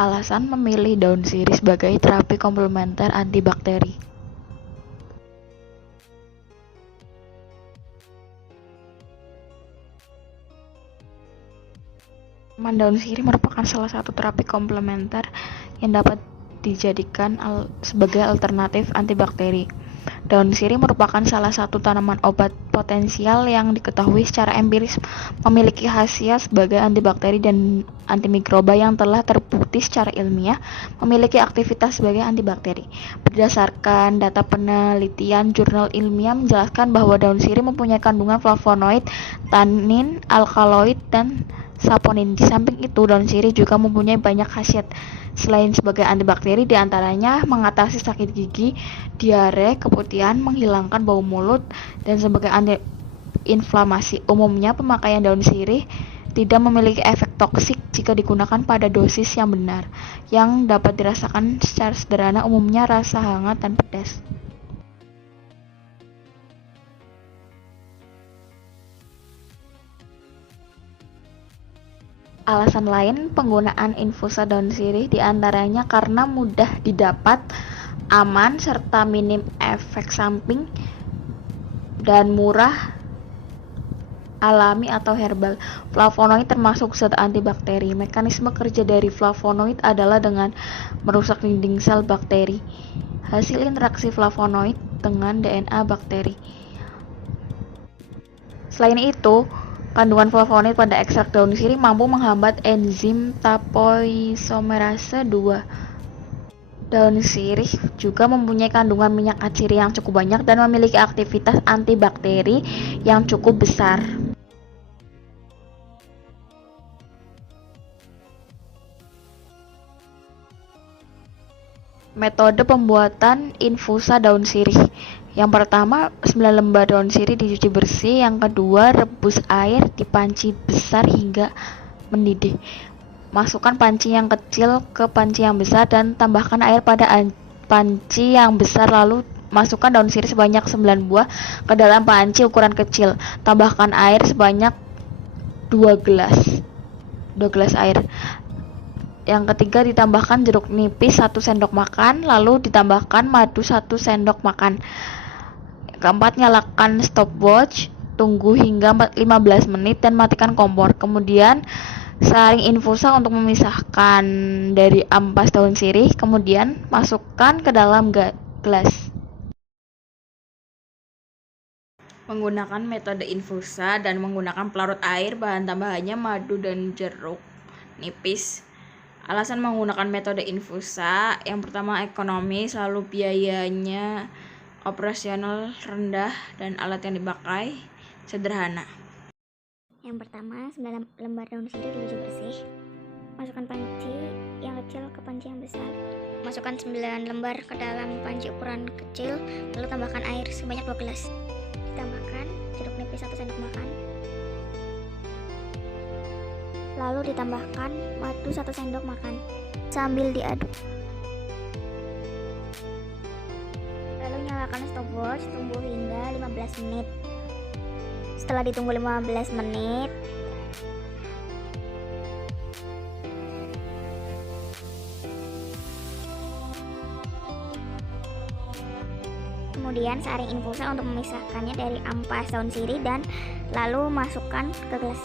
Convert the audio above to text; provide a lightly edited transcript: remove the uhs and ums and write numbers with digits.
Alasan memilih daun sirih sebagai terapi komplementer antibakteri. Daun sirih merupakan salah satu terapi komplementer yang dapat dijadikan sebagai alternatif antibakteri. Daun sirih merupakan salah satu tanaman obat potensial yang diketahui secara empiris memiliki khasiat sebagai antibakteri dan antimikroba yang telah terbukti secara ilmiah memiliki aktivitas sebagai antibakteri. Berdasarkan data penelitian jurnal ilmiah menjelaskan bahwa daun sirih mempunyai kandungan flavonoid, tanin, alkaloid, dan saponin. Di samping itu, daun sirih juga mempunyai banyak khasiat selain sebagai antibakteri, diantaranya mengatasi sakit gigi, diare, keputihan, menghilangkan bau mulut, dan sebagai anti-inflamasi. Umumnya, pemakaian daun sirih tidak memiliki efek toksik jika digunakan pada dosis yang benar, yang dapat dirasakan secara sederhana, umumnya rasa hangat dan pedas. Alasan lain penggunaan infusa daun sirih diantaranya karena mudah didapat, aman, serta minim efek samping, dan murah, alami atau herbal. Flavonoid termasuk zat antibakteri. Mekanisme kerja dari flavonoid adalah dengan merusak dinding sel bakteri. Hasil interaksi flavonoid dengan DNA bakteri. Selain itu, kandungan flavonoid pada ekstrak daun sirih mampu menghambat enzim topoisomerase 2. Daun sirih juga mempunyai kandungan minyak atsiri yang cukup banyak dan memiliki aktivitas antibakteri yang cukup besar. Metode pembuatan infusa daun sirih. Yang pertama, 9 lembar daun sirih dicuci bersih. Yang kedua, rebus air di panci besar hingga mendidih. Masukkan panci yang kecil ke panci yang besar dan tambahkan air pada panci yang besar, lalu masukkan daun sirih sebanyak 9 buah ke dalam panci ukuran kecil. Tambahkan air sebanyak 2 gelas air. Yang ketiga, ditambahkan jeruk nipis 1 sendok makan, lalu ditambahkan madu 1 sendok makan. Keempat, nyalakan stopwatch, tunggu hingga 15 menit dan matikan kompor. Kemudian saring infusa untuk memisahkan dari ampas daun sirih, kemudian masukkan ke dalam gelas. Menggunakan metode infusa dan menggunakan pelarut air, bahan tambahannya madu dan jeruk nipis. Alasan menggunakan metode infusa, yang pertama ekonomis, lalu biayanya operasional rendah, dan alat yang dipakai sederhana. Yang pertama, 9 lembar daun sirih dicuci bersih. Masukkan panci yang kecil ke panci yang besar. Masukkan 9 lembar ke dalam panci ukuran kecil, lalu tambahkan air sebanyak 2 gelas. Ditambahkan jeruk nipis 1 sendok makan. Lalu ditambahkan madu 1 sendok makan sambil diaduk. Lalu nyalakan stopwatch, tunggu hingga 15 menit. Setelah ditunggu 15 menit, kemudian saring infusa untuk memisahkannya dari ampas daun sirih dan lalu masukkan ke gelas.